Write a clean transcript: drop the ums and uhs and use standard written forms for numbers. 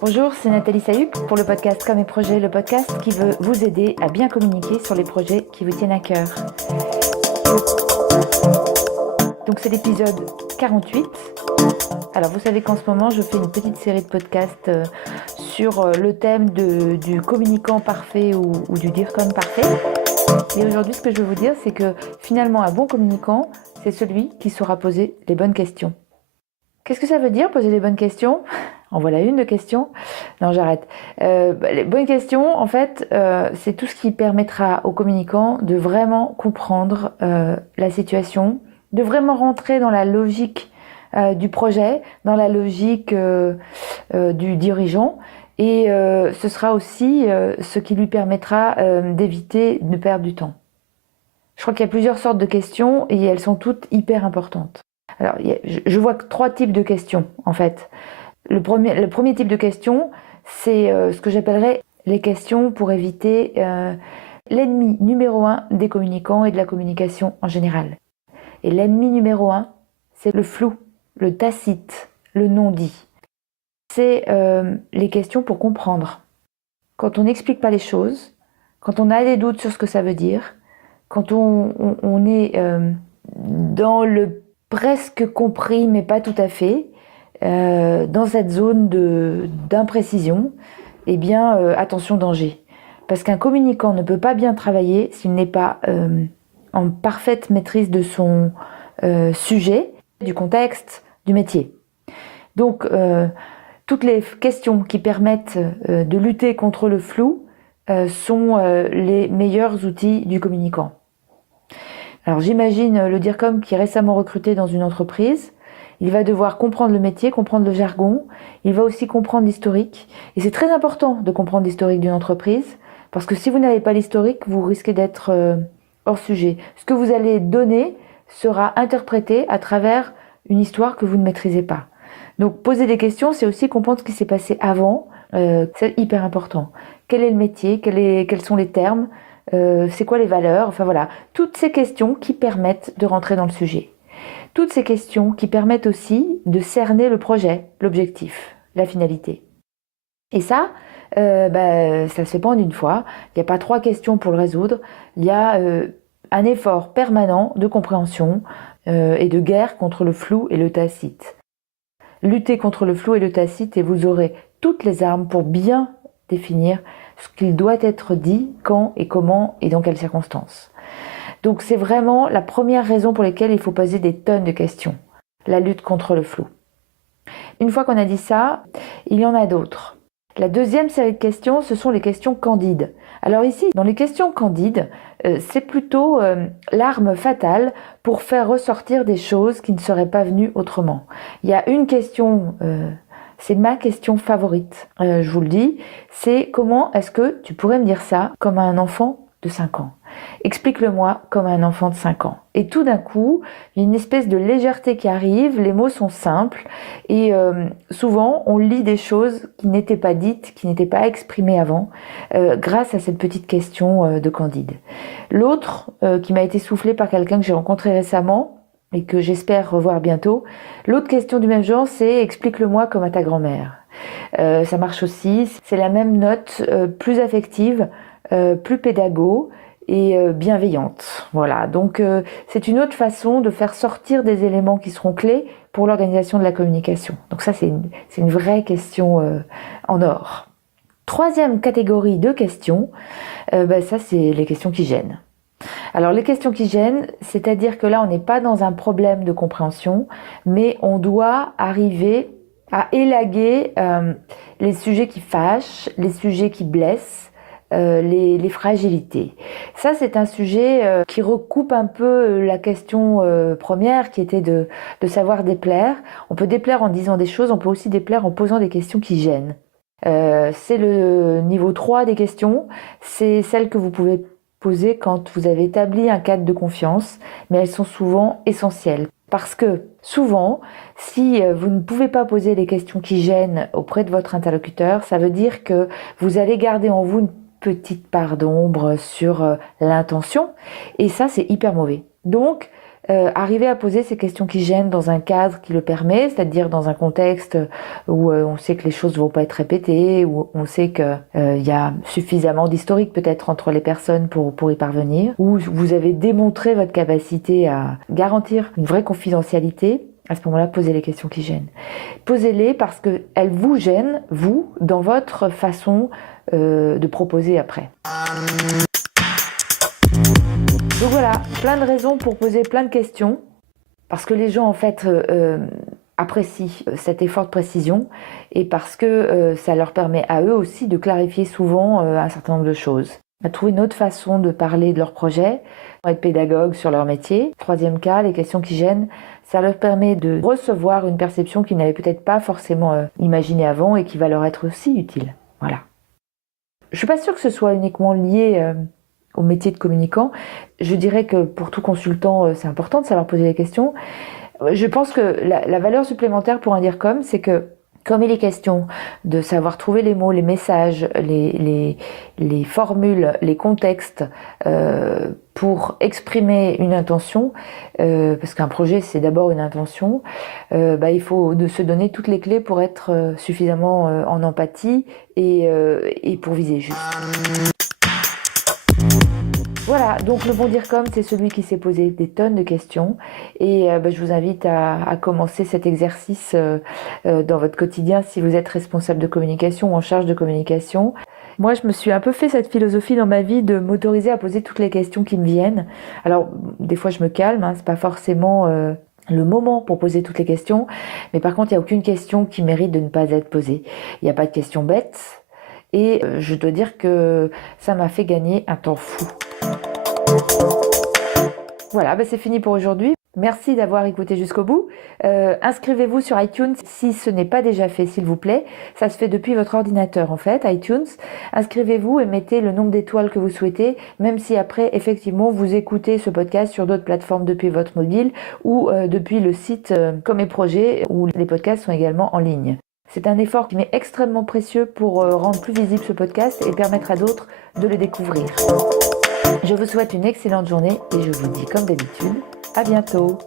Bonjour, c'est Nathalie Sayuc pour le podcast Comme et Projet, le podcast qui veut vous aider à bien communiquer sur les projets qui vous tiennent à cœur. Donc c'est l'épisode 48. Alors vous savez qu'en ce moment je fais une petite série de podcasts sur le thème du communicant parfait ou du dire comme parfait. Et aujourd'hui ce que je veux vous dire c'est que finalement un bon communicant c'est celui qui saura poser les bonnes questions. Qu'est-ce que ça veut dire poser les bonnes questions ? En voilà une de questions. Non, j'arrête. Les bonnes questions, en fait, c'est tout ce qui permettra aux communicants de vraiment comprendre la situation, de vraiment rentrer dans la logique du projet, dans la logique du dirigeant. Et ce sera aussi ce qui lui permettra d'éviter de perdre du temps. Je crois qu'il y a plusieurs sortes de questions et elles sont toutes hyper importantes. Alors, je vois 3 types de questions, en fait. Le premier type de question, c'est ce que j'appellerais les questions pour éviter l'ennemi numéro 1 des communicants et de la communication en général. Et l'ennemi numéro 1, c'est le flou, le tacite, le non-dit. C'est les questions pour comprendre. Quand on n'explique pas les choses, quand on a des doutes sur ce que ça veut dire, quand on est dans le presque compris mais pas tout à fait, dans cette zone d'imprécision, eh bien attention danger. Parce qu'un communicant ne peut pas bien travailler s'il n'est pas en parfaite maîtrise de son sujet, du contexte, du métier. Donc toutes les questions qui permettent de lutter contre le flou sont les meilleurs outils du communicant. Alors j'imagine le DIRCOM qui est récemment recruté dans une entreprise. Il va devoir comprendre le métier, comprendre le jargon. Il va aussi comprendre l'historique. Et c'est très important de comprendre l'historique d'une entreprise, parce que si vous n'avez pas l'historique, vous risquez d'être hors sujet. Ce que vous allez donner sera interprété à travers une histoire que vous ne maîtrisez pas. Donc poser des questions, c'est aussi comprendre ce qui s'est passé avant. C'est hyper important. Quel est le métier ? Quels sont les termes ? C'est quoi les valeurs ? Enfin voilà, toutes ces questions qui permettent de rentrer dans le sujet. Toutes ces questions qui permettent aussi de cerner le projet, l'objectif, la finalité. Et ça, ça se fait pas en une fois. Il n'y a pas 3 questions pour le résoudre. Il y a un effort permanent de compréhension et de guerre contre le flou et le tacite. Luttez contre le flou et le tacite et vous aurez toutes les armes pour bien définir ce qu'il doit être dit, quand et comment et dans quelles circonstances. Donc c'est vraiment la première raison pour laquelle il faut poser des tonnes de questions. La lutte contre le flou. Une fois qu'on a dit ça, il y en a d'autres. La deuxième série de questions, ce sont les questions candides. Alors ici, dans les questions candides, c'est plutôt l'arme fatale pour faire ressortir des choses qui ne seraient pas venues autrement. Il y a une question, c'est ma question favorite, je vous le dis, c'est comment est-ce que tu pourrais me dire ça comme à un enfant de 5 ans ? Explique-le-moi comme un enfant de 5 ans. Et tout d'un coup, il y a une espèce de légèreté qui arrive, les mots sont simples et souvent on lit des choses qui n'étaient pas dites, qui n'étaient pas exprimées avant, grâce à cette petite question de Candide. L'autre, qui m'a été soufflée par quelqu'un que j'ai rencontré récemment et que j'espère revoir bientôt, l'autre question du même genre, c'est « explique-le-moi comme à ta grand-mère ». Ça marche aussi, c'est la même note, plus affective, plus pédago, et bienveillante. Voilà, donc c'est une autre façon de faire sortir des éléments qui seront clés pour l'organisation de la communication. Donc ça, c'est une vraie question en or. Troisième catégorie de questions, ça c'est les questions qui gênent. Alors les questions qui gênent, c'est-à-dire que là on n'est pas dans un problème de compréhension, mais on doit arriver à élaguer les sujets qui fâchent, les sujets qui blessent, les fragilités. Ça, c'est un sujet qui recoupe un peu la question première qui était de savoir déplaire. On peut déplaire en disant des choses, on peut aussi déplaire en posant des questions qui gênent. C'est le niveau 3 des questions, c'est celles que vous pouvez poser quand vous avez établi un cadre de confiance, mais elles sont souvent essentielles. Parce que souvent, si vous ne pouvez pas poser les questions qui gênent auprès de votre interlocuteur, ça veut dire que vous allez garder en vous une petite part d'ombre sur l'intention, et ça c'est hyper mauvais. Donc arriver à poser ces questions qui gênent dans un cadre qui le permet, c'est-à-dire dans un contexte où on sait que les choses ne vont pas être répétées, où on sait qu'il y a suffisamment d'historique peut-être entre les personnes pour y parvenir, où vous avez démontré votre capacité à garantir une vraie confidentialité. À ce moment-là, posez les questions qui gênent. Posez-les parce qu'elles vous gênent, vous, dans votre façon de proposer après. Donc voilà, plein de raisons pour poser plein de questions, parce que les gens en fait apprécient cet effort de précision et parce que ça leur permet à eux aussi de clarifier souvent un certain nombre de choses. À trouver une autre façon de parler de leur projet, être pédagogue sur leur métier. Troisième cas, les questions qui gênent, ça leur permet de recevoir une perception qu'ils n'avaient peut-être pas forcément imaginée avant et qui va leur être aussi utile. Voilà. Je suis pas sûre que ce soit uniquement lié au métier de communicant. Je dirais que pour tout consultant, c'est important de savoir poser les questions. Je pense que la valeur supplémentaire pour un DIRCOM, c'est que comme il est question de savoir trouver les mots, les messages, les formules, les contextes pour exprimer une intention, parce qu'un projet c'est d'abord une intention, il faut se donner toutes les clés pour être suffisamment en empathie et pour viser juste. Voilà, donc le bon DIRCOM, c'est celui qui s'est posé des tonnes de questions et je vous invite à commencer cet exercice dans votre quotidien si vous êtes responsable de communication ou en charge de communication. Moi, je me suis un peu fait cette philosophie dans ma vie de m'autoriser à poser toutes les questions qui me viennent. Alors, des fois, je me calme, c'est pas forcément le moment pour poser toutes les questions, mais par contre, il n'y a aucune question qui mérite de ne pas être posée. Il n'y a pas de questions bêtes et je dois dire que ça m'a fait gagner un temps fou. Voilà, c'est fini pour aujourd'hui. Merci d'avoir écouté jusqu'au bout. Inscrivez-vous sur iTunes si ce n'est pas déjà fait, s'il vous plaît. Ça se fait depuis votre ordinateur en fait, iTunes. Inscrivez-vous et mettez le nombre d'étoiles que vous souhaitez, même si après, effectivement, vous écoutez ce podcast sur d'autres plateformes depuis votre mobile ou depuis le site Comme et Projets où les podcasts sont également en ligne. C'est un effort qui m'est extrêmement précieux pour rendre plus visible ce podcast et permettre à d'autres de le découvrir. Je vous souhaite une excellente journée et je vous dis comme d'habitude, à bientôt.